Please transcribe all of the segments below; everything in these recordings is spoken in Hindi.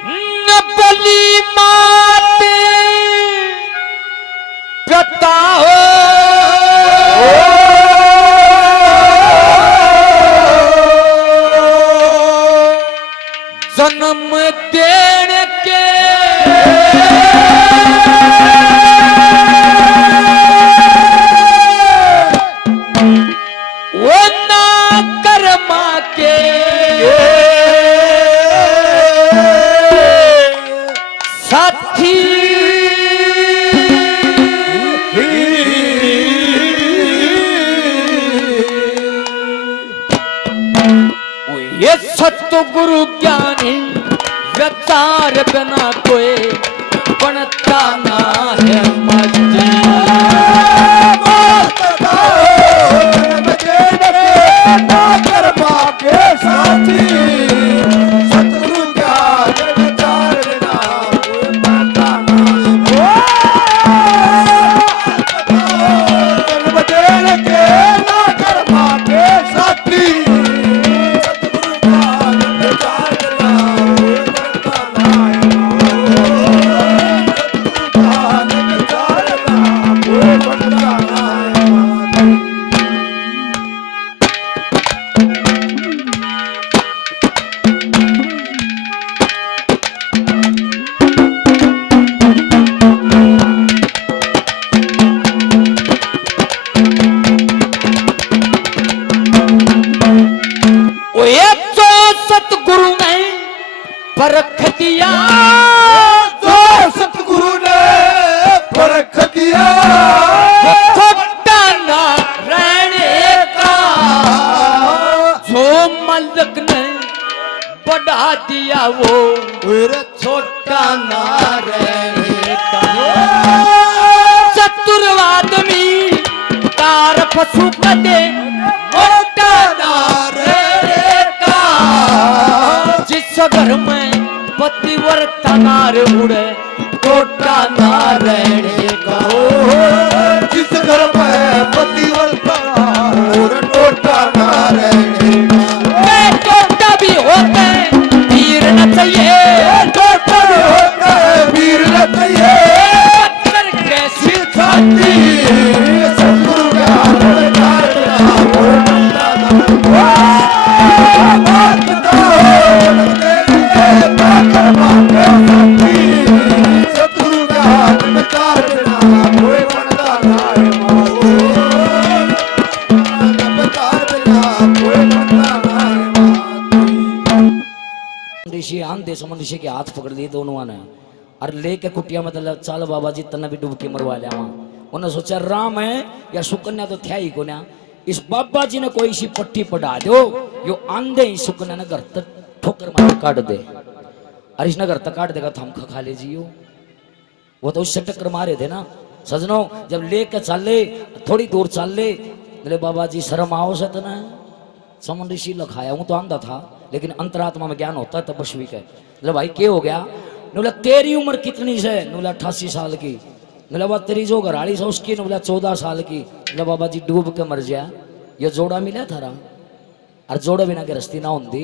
बली माते पिता हो जन्म देने के वो ना कर्मा के साथी ये सतगुरु ज्ञानी विचार बिना कोई बनता ना है परख दिया तो सतगुरु ने परख दिया छोटा ना रहने का जो मलक ने बढ़ा दिया वो छोटा ना रहने का चतुर आदमी तार पशु कदे मोटा ना रहने का जिस घर में पतिव्रता नार उड़े टोटा ना रहने का जिस घर में पतिव्रता उड़े टोटा ना रहने का टोटा भी होता है वीर न चाहिए टोटा भी होता है वीर न चाहिए पत्थर कैसी छाती सतगुरु ऋषि आन देश ऋषि के हाथ पकड़ लिए दोनों ने और लेके कुटिया में मतलब चल बाबा जी तना भी डुबकी मरवा लिया वहां उन्होंने सोचा राम है या सुकन्या तो थे ही को ना इस बाबा जी ने कोई सी पट्टी पढ़ा दो यो आंधे ही सुकन्या ने घर तक ठोकर मार काट दे और इसने घर तक काट देगा तो हम खा ले जियो वो तो उससे टक्कर मारे थे ना सजनों जब लेके चल ले थोड़ी दूर चल ले बोले बाबा जी शर्म आओ सत ना समन ऋषि लखाया हूं तो आंधा था लेकिन अंतरात्मा में ज्ञान होता है तपस्वी का बोले भाई क्या हो गया बोला तेरी उम्र कितनी है बोला 88 साल की बोला बाबा तेरी जो घराड़ी से उसकी बोला 14 साल की बोला बाबा जी डूब के मर गया ये जोड़ा मिला थारा और जोड़ा बिना गृहस्थी ना होती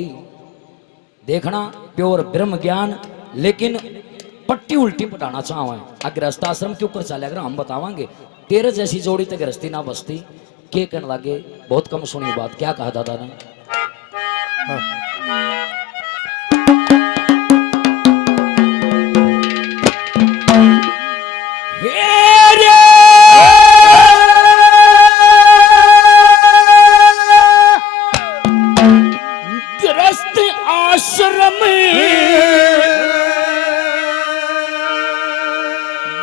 देखना प्योर ब्रह्म ज्ञान लेकिन पट्टी उल्टी पटाना चाहे गृहस्थ आश्रम के ऊपर चले अगर हम बतावांगे तेरे जैसी जोड़ी तक गृहस्थी ना बसती के कहने लगे बहुत कम सुनी बात क्या कहा दादा ने गृहस्थ आश्रम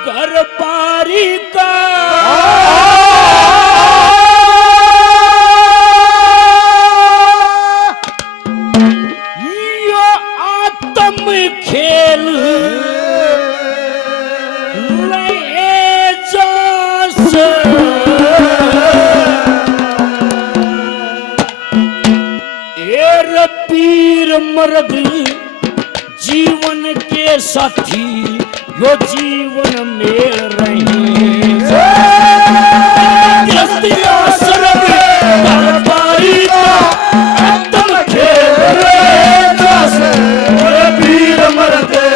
घर पारी का खेल पीर मर्द जीवन के साथी यो जीवन में रहे पीर मर्द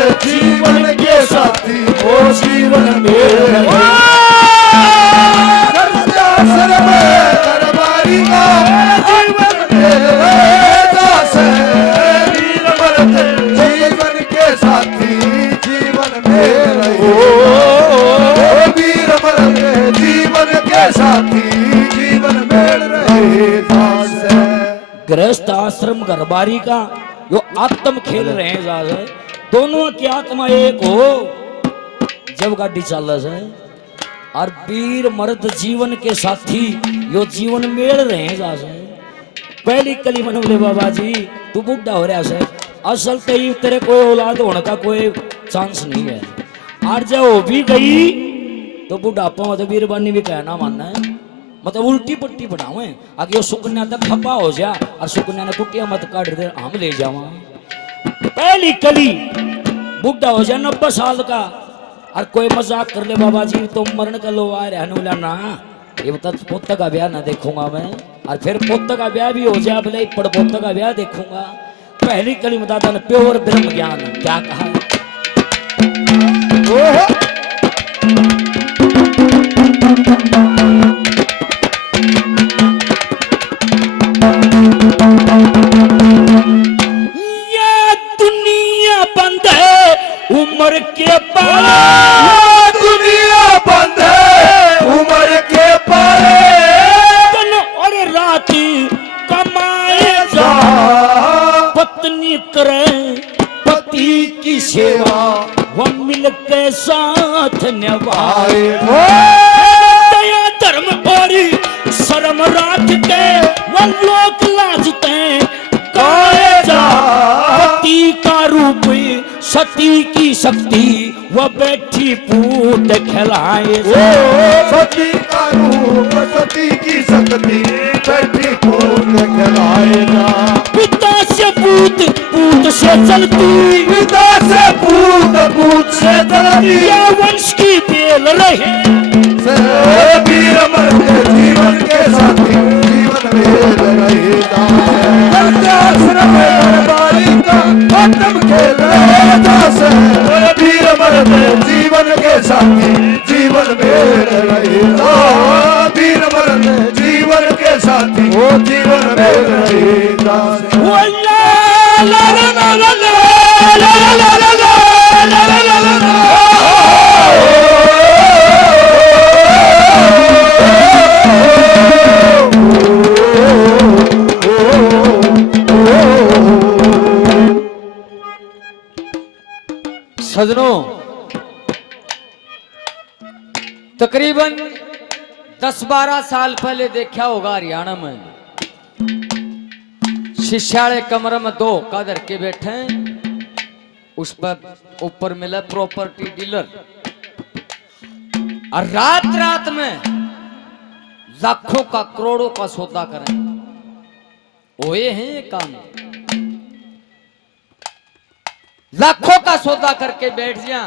बारी का यो आत्म खेल रहे हैं जाजे दोनों की आत्मा एक हो जब गाड़ी चल है और वीर मर्द जीवन के साथी यो जीवन मेल रहे हैं जाजे पहली कली मन बोले बाबा जी तू बुढ़ा हो रहा है असल कई तेरे कोई औलाद होने का कोई चांस नहीं है और जब वो भी गई तो बुढ़ापा मतलब वीरबानी भी कहना मानना है मतलब उल्टी पट्टी बनावे आगे वो सुकन्या तक खपा हो जा और सुकन्या ने कुटिया मत काट दे हम ले जावा पहली कली बुढ़ा हो जा 90 साल का और कोई मजाक कर ले बाबा जी तो मरण का लो आ रहा बोला ना ये बता पोता का ब्याह ना देखूंगा मैं और फिर पोता का ब्याह भी हो जाए बोले पड़ पोता का ब्याह देखूंगा पहली कली में दादा ने प्योर ब्रह्म ज्ञान क्या कहा उम्र के पाले दुनिया बंद है उम्र के पाले दिन और रात कमाए जा पत्नी करे पति की सेवा वो मिल के साथ निभाए दया धर्म और शर्म राख के वो लोक लाजते गाए जा पति का रूप सती की शक्ति वह बैठी पूत खिलाए सती का रूप सती की शक्ति बैठी पूत खिलाएगा पिता से पूत पूत से चलती पिता से पूत पूत से चलती या वंश की बेल रहे वीर मर्द जीवन के साथी जीवन में रहेगा बारी का आत्म खेल वीर मर्द जीवन के साथी जीवन में रहेगा वीर मर्द जीवन के साथी वो जीवन में रहेगा सजनों तकरीबन 10-12 साल पहले देखा होगा हरियाणा में शिष्यालय कमरे में 2 कादर के बैठे हैं उस पर ऊपर मिला प्रॉपर्टी डीलर और रात रात में लाखों का करोड़ों का सौदा करें ओए हैं ये काम लाखों का सौदा करके बैठ जा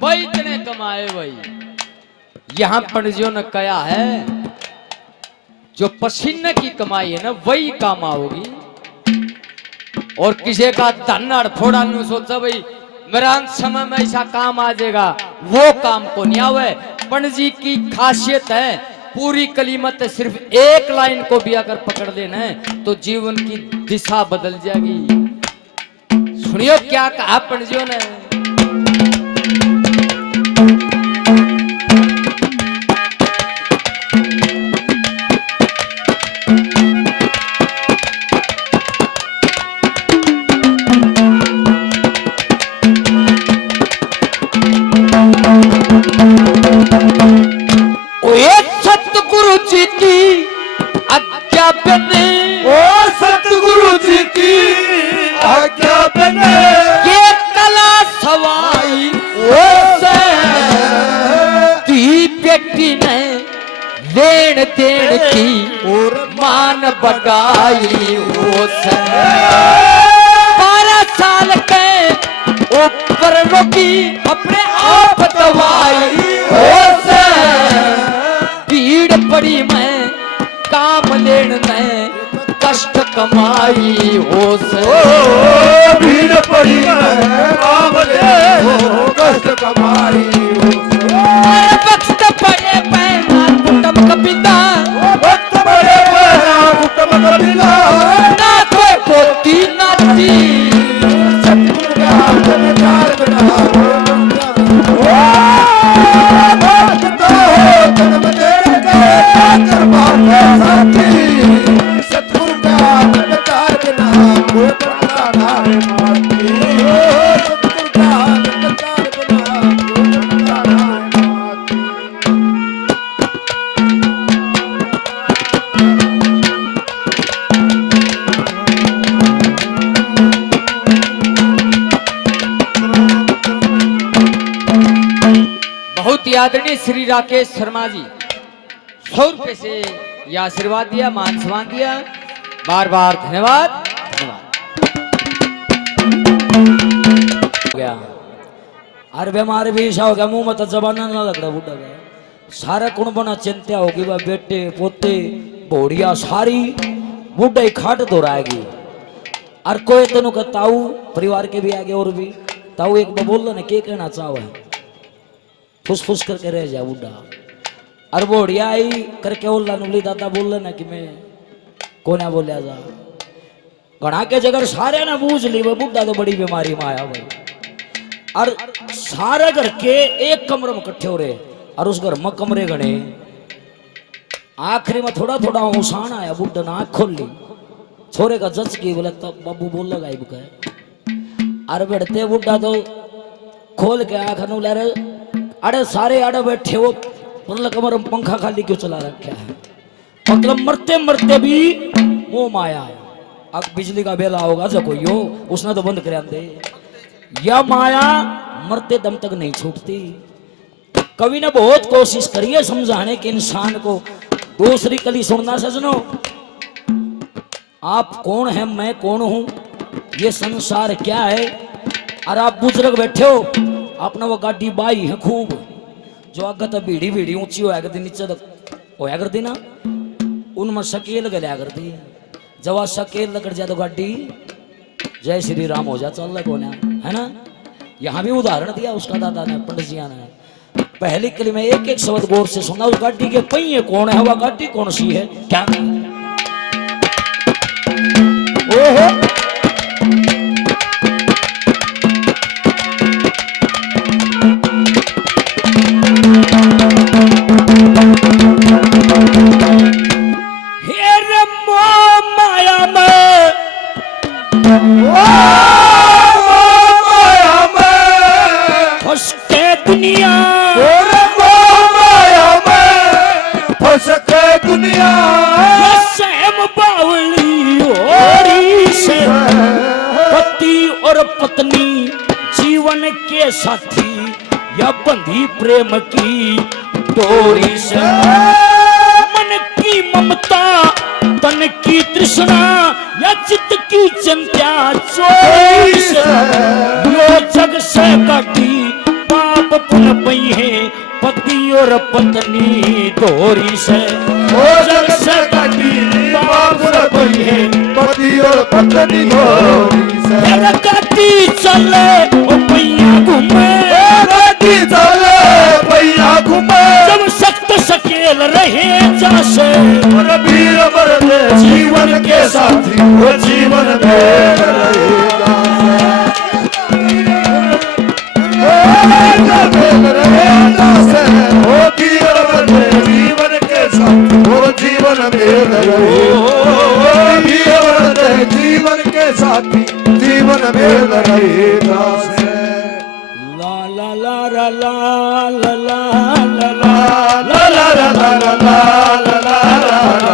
भाई इतने कमाए भाई यहां पंडितों ने कहा है जो पसीने की कमाई है ना वही काम आओगी और किसी का धन फोड़ा नहीं सोचा भाई मेरा समय में ऐसा काम आ जाएगा वो काम को नहीं आवे पंडित जी की खासियत है पूरी कलीमत सिर्फ एक लाइन को भी अगर पकड़ लेना है तो जीवन की दिशा बदल जाएगी सुनियो क्या कहा पंडितों ने सतगुरु जी की आज्ञा बने ओ सतगुरु जी की आज्ञा बने ये कला सवाई से व्यक्ति ने लेन देन की और मान बढ़ाई वो 12 साल के ऊपर रोकी अपने आप दवाई से भीड़ पड़ी मैं काम लेन में कष्ट कमाई हो से भीड़ पड़ी है काम ले हो कष्ट कमाई वक्त पड़े पैना कुटुंब कपिता वक्त बड़े बड़ा कुटुंब कपिला ना कोई पोती ना आदरणीय श्री राकेश शर्मा जी 100 रुपए से यह आशीर्वाद दिया, मान सम्मान दिया, बार बार धन्यवाद धन्यवाद। हो गया अरे बीमार भी ऐसा हो गया, मुंह में तो जबान ना लग रहा बुढ़ा का। सारा कुण बना चिंता होगी, वह बेटे पोते भोड़िया सारी बुढ़ा ही खाट दोहराएगी। और कोई तेन का ताऊ परिवार के भी आगे और भी ताऊ एक बार बोल ना के कहना चाहो है, फुस फुस करके रह जाए बुढ़ा। और भोड़िया आई करके बोला नुली दादा बोल ना कि मैं कोना बोलिया जा गणा के जगह सारे ना बूझ ली वह बुढ़ा तो बड़ी बीमारी में आया भाई। और सारे घर के एक कमरे में इकट्ठे हो रहे और उस घर में कमरे गणे। आखिरी में थोड़ा थोड़ा उसान आया, बुढ़ा ने आँख खोल ली, छोरे का जच की बोले तब बाबू बोल लगा अरे बैठते बुढ़ा तो खोल के आँख नु ले रहे। अरे सारे आड़े बैठे वो कमरे में पंखा खाली क्यों चला रखा है, मतलब मरते मरते भी वो माया है। अब बिजली का बेला होगा जो कोई हो उसने तो बंद कर दे, यह माया मरते दम तक नहीं छूटती। कवि ने बहुत कोशिश करी है समझाने के इंसान को। दूसरी कली सुनना सजनो, आप कौन है मैं कौन हूं, ये संसार क्या है। और आप बुजुर्ग बैठे हो, अपना वो गाड़ी बाई है खूब, जो आगे तो भीड़ी भीड़ी ऊंची होया करती नीचे तक होया करती ना, उनमें शकेल गलिया करती। जब आ शकेल लग जाए तो गाड़ी जय श्री राम हो जा चल कौन है ना। यहां भी उदाहरण दिया उसका दादा ने, पंडित जी ने। पहली कली में एक एक शब्द गौर से सुना। उस गाड़ी के पहिए कौन है, वह गाड़ी कौन सी है, क्या ओहो पत्नी जीवन के साथी या बंधी प्रेम की डोरी से। मन की ममता तन की तृष्णा या चित्त की चिंता चोरी से। यो जग से काटी पाप पुन पई है पति और पत्नी डोरी से। ओ जग से काटी पाप पुन पई है पति और पत्नी डोरी से। गाती चले ओ पैया घूमे, गाती चले पैया घूमे। जब सख्त शकेल रहे जैसे और वीर मरने जीवन के साथी वो जीवन में रहेगा। वो वीर मरने जीवन के साथी वो जीवन में रहेगा। वीर मरने जीवन के साथी जीवन में रहेगा। ला ला ला ला ला ला ला ला ला ला ला ला ला ला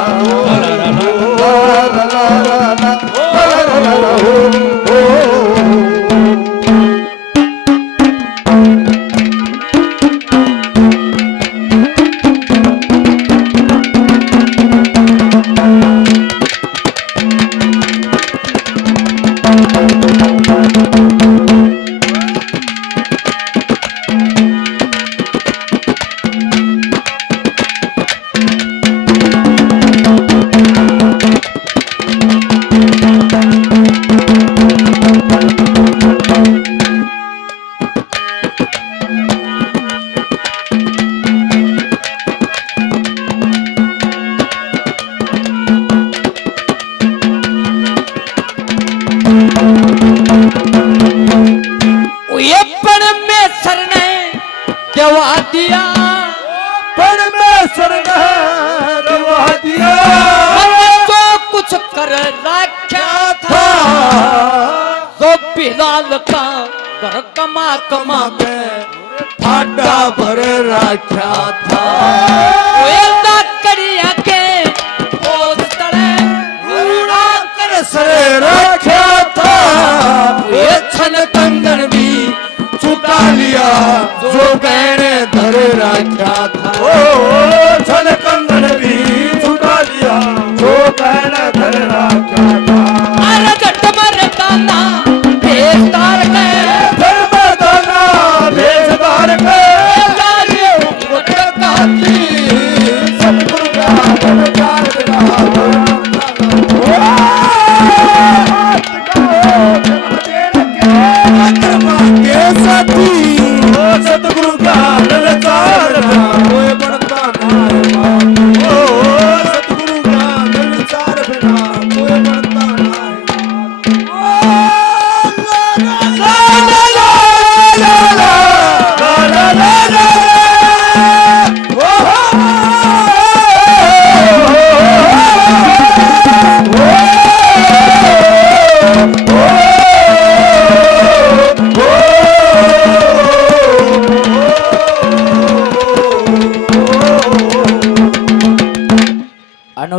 दवा दिया परमेश्वर ने दवा दिया। तो कुछ कर रखा था तो बिलाल का घर कमा कमा के फाटा भर रखा था। करिया के कर सरे रखा था। ये छन कंगन भी चुका लिया जो गहने धर रखा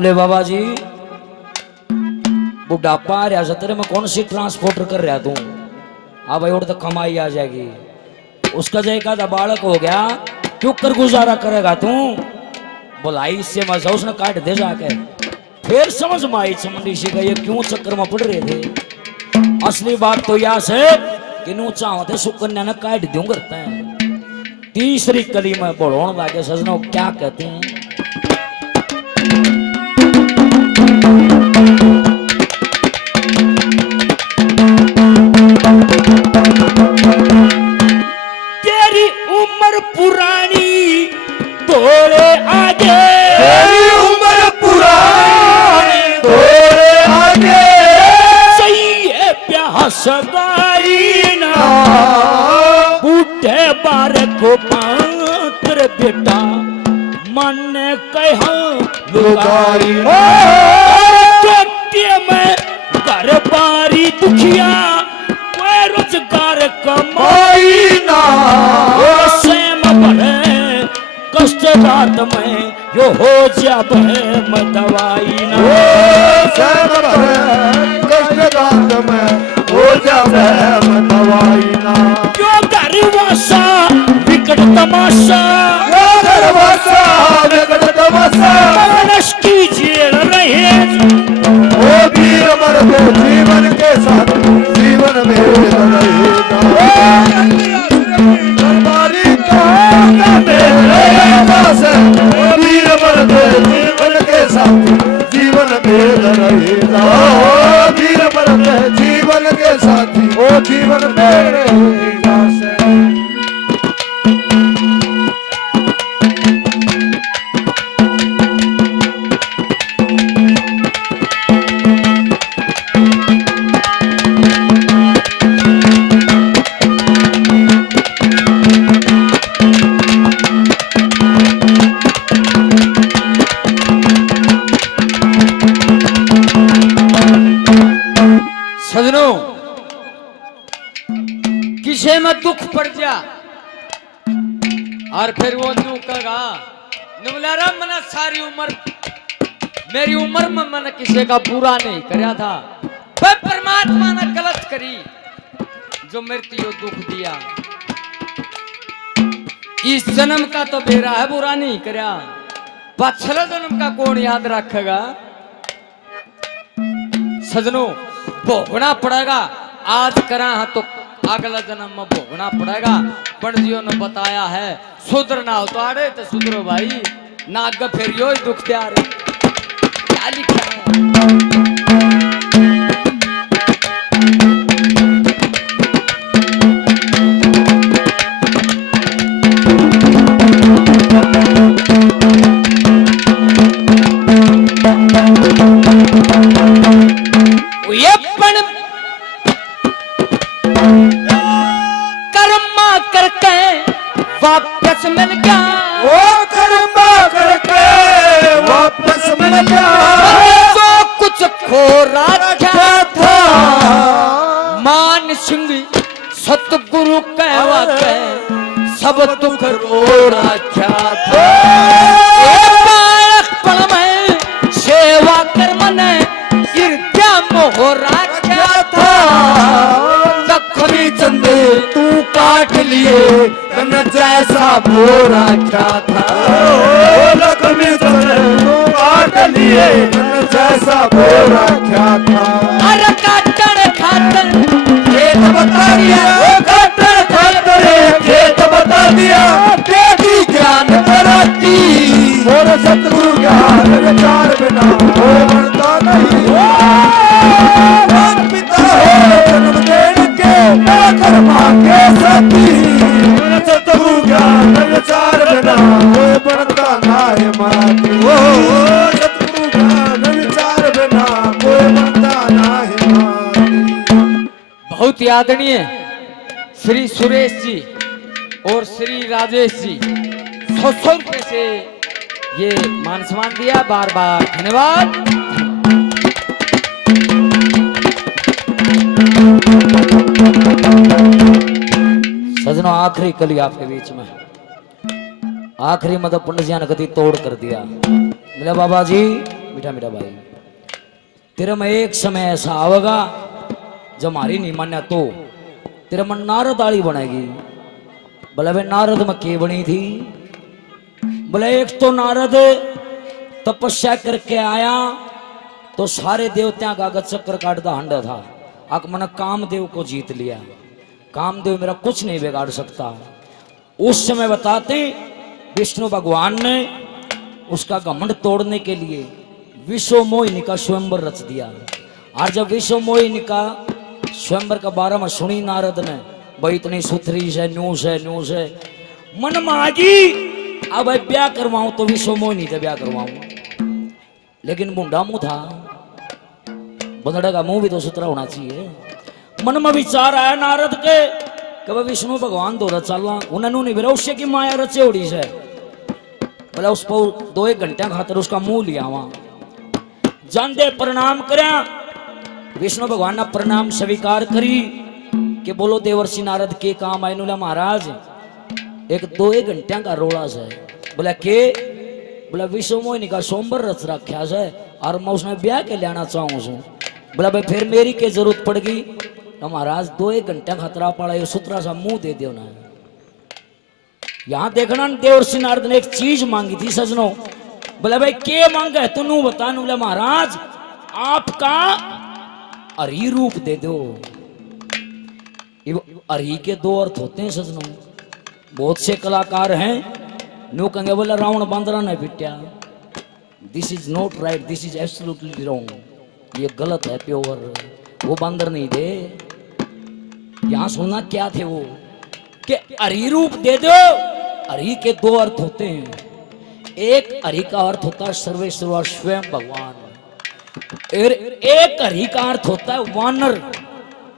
बोले बाबा जी बुढ़ापा आ रहा तेरे में कौन सी ट्रांसपोर्टर कर रहा तू? हाँ भाई और तो कमाई आ जाएगी। उसका जैका था बालक हो गया क्यों कर गुजारा करेगा तू? बोला इससे मजा उसने काट दे जाके। फिर समझ में आई चमंडी सी का ये क्यों चक्कर में पड़ रहे थे। असली बात तो यह से कि नू चाहते सुकन्या ने काट दूं करते हैं। तीसरी कली में बढ़ोन लागे सजनों क्या कहते हैं। तेरी उम्र पुरानी थोड़े आगे, तेरी उम्र पुरानी थोड़े आगे, सही है ब्याह सगाई ना बूढ़े बार को पात्र बेटा मन कहा लुगाई में घर बारी दुखिया कोई रोजगार कमाई ना सेम भरे कष्ट रात में यो हो जब है दवाई ना सैन भरे कष्ट रात में हो जावे दवाई ना। यो दरवासा विकट तमाशा, यो दरवासा विकट तमाशा, मानस की जेल रहे ओ वीर मरते जीवन के साथ जीवन में रहेगा। दरबारी का मेरे पास ओ वीर मरते जीवन के साथ जीवन में रहेगा। ओ वीर मरते जीवन के साथी ओ जीवन में रहेगा से। सजनों किसे में दुख पड़ जा और फिर वो नू कहा नुमलारा मना सारी उम्र मेरी उम्र में मैंने किसी का बुरा नहीं करया था, पर परमात्मा ने गलत करी जो मेरे को दुख दिया। इस जन्म का तो बेरा है बुरा नहीं करया, पछले जन्म का कौन याद रखेगा। सजनों भोगना पड़ेगा, आज करा है तो अगला जन्म में भोगना पड़ेगा। पंडियों ने बताया है सुधरना हो तो आड़े तो सुधरो भाई, ना आगे फिर यो ही दुख त्यार क्या लिखा है। ये पण कर्मा करके वापस मिल गया, ओ कर्मा करके वापस मिल गया। जो कुछ खो रखा था मान सिंह सतगुरु कहवा के सब दुख रो रखा था। बालकपन में सेवा कर मने हो रखा था, लखनी चंदे तू काट लिए तन जैसा भो रखा था। लक्ष्मी चंद्र तू काट लिए तन जैसा भो रखा था। अरे काटन खातर खेत बता दिया, काटन खातर खेत बता दिया। तेरी ज्ञान कराती मोर सतगुरु ज्ञान विचार बिना हो बनता नहीं। पिता हो जन्म देने के कर्मा के साथी, सतगुरु ज्ञान विचार बिना हो बनता नहीं माती। सतगुरु ज्ञान विचार बिना कोई बनता नहीं माती। बहुत आदरणीय श्री सुरेश जी और श्री राजेश जी 100 रुपए से ये मान सम्मान दिया, बार बार धन्यवाद। सजनों आखिरी कली आपके बीच में, आखिरी मतलब पंडित जी ने कभी तोड़ कर दिया। बोले बाबा जी मीठा मीठा भाई, तेरे में एक समय ऐसा आवेगा जब हमारी नहीं मान्या तो तेरे मन नारद आली बनेगी। बोले वे नारद में के बनी थी? बोले एक तो नारद तपस्या करके आया तो सारे देवताओं का आगे चक्कर काटता हंडा था। आक मैंने कामदेव को जीत लिया, कामदेव मेरा कुछ नहीं बिगाड़ सकता। उस समय बताते विष्णु भगवान ने उसका घमंड तोड़ने के लिए विश्व मोहिनी का स्वयंवर रच दिया। और जब विश्व मोहिनी का स्वयंवर का बारे में सुनी नारद ने, भाई इतनी सुथरी से न्यूस है मन में आगी, अब ब्याह करवाऊं तो विश्व मोहिनी से ब्याह करवाऊं। लेकिन मुंडा मुंह था, बंदड़े का मुंह भी तो सुथरा होना चाहिए। मन में विचार आया नारद के कि भाई विष्णु भगवान दो रचाला उन्होंने नहीं बेरा उससे की माया रचे उड़ी से। बोला उस पर 2-1 घंटे खातर उसका मुंह लिया वहां जान दे प्रणाम करया। विष्णु भगवान ने प्रणाम स्वीकार करी कि बोलो देवर्षि नारद के काम आए। नुला महाराज एक 2-1 घंटे का रोड़ा से। बोला के? बोला विश्व मोहिनी का सोमवार रच रखा से और मैं उसने ब्याह के लेना चाहूँ सू। बोला भाई फिर मेरी के जरूरत पड़गी तो महाराज 2-1 घंटे खतरा पड़ा, ये सुतरा सा मुंह दे दो ना। यहां देखना देवर्षि नारद ने एक चीज मांगी थी सजनों। बोला भाई के मांगा है तू बता। बोला महाराज आपका अरि रूप दे दो। अरि के 2 अर्थ होते हैं सजनों। बहुत से कलाकार हैं नो कहेंगे बोला रावण बांदरा ने पिटिया। This is not right, this is absolutely wrong, ये गलत है प्योर। वो बांदर नहीं थे। यहां सुनना क्या थे वो कि अरि रूप दे दो। अरि के 2 अर्थ होते हैं। एक अरि का अर्थ होता है सर्वेश्वर स्वयं भगवान, और एक अरि का अर्थ होता है वानर,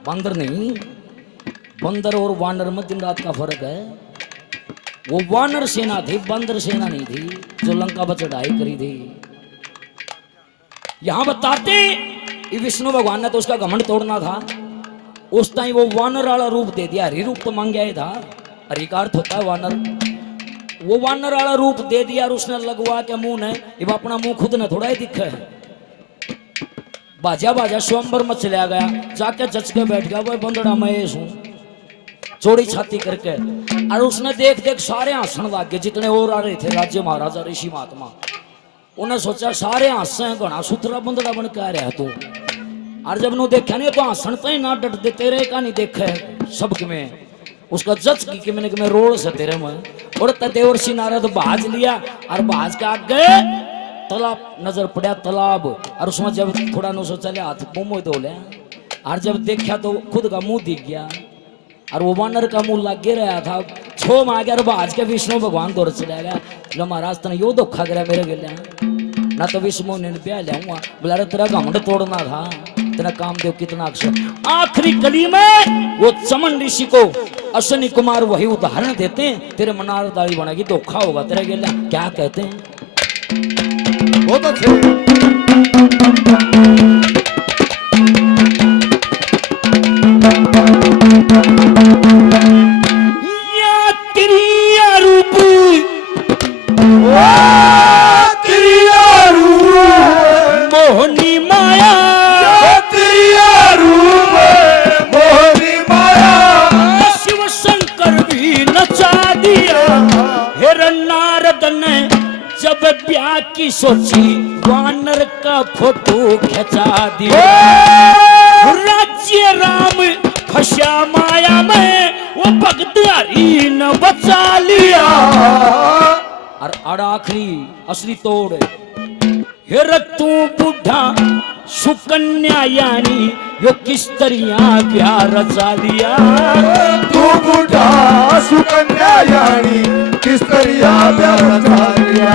बंदर नहीं। बंदर और वानर में दिन रात का फर्क है। वो वानर सेना थी, बंदर सेना नहीं थी जो लंका पर चढ़ाई करी थी। यहां बताते विष्णु भगवान ने तो उसका घमंड तोड़ना था। उस टाइम वो वानर वाला रूप दे दिया। हरि रूप तो मांग गया था, हरि का अर्थ होता है वानर। वो वानर वाला रूप दे दिया और उसने लगवा के मुंह ने, ये अपना मुंह खुद ने थोड़ा ही दिखा है। बाजा बाजा स्वयंवर में चला गया, जाके जच के बैठ गया। वो बंदड़ा महेश हूं, चौड़ी छाती करके। और उसने देख देख सारे हंसन लग गए जितने और आ रहे थे, राज्य महाराजा ऋषि महात्मा। उन्हें सोचा सारे हंसे घना सुथरा बंदड़ा बन के आ रहा तू। और जब नु देखा नहीं तो हंसन तो ही ना डट दे, तेरे का नहीं देखा है सबके में। उसका जज की कि मैंने रोड से तेरे में। और देवर्षि नारद भाज लिया और भाज के आगे तालाब नजर पड़ा, तालाब। और उसमें जब थोड़ा नु सोचा ले हाथ मुंह धो ले, और जब देखा तो खुद का मुंह दिख गया और वो वानर का मुंह लगे रहा था। छो मार गया और भाज के विष्णु भगवान दौड़ चला गया। लो महाराज तने यो धोखा करा मेरे गले ना, तो विष्णु ने ब्याह लिया। बोला रे तेरा घमंड तोड़ना था, तेरा कामदेव कितना अक्षर। आखिरी कली में वो चमन ऋषि को अश्विनी कुमार वही उदाहरण देते हैं, तेरे मनारदारी बनेगी, धोखा होगा तेरे गले। क्या कहते हैं? बहुत अच्छे। मोहनी माया शिव शंकर भी नचा दिया। हिरण नारद ने जब ब्याह की सोची, वानर का फोटो खिंचा दिया। राज्य राम फंसा माया में, वो भक्त हरि न बचा लिया। और आखिरी असली तोड़, हिर तू बुढ़ा सुकन्या यानी यो किस तरह प्यार रचा लिया। तू बुढ़ा सुकन्या यानी किस तरह प्यार रचा लिया।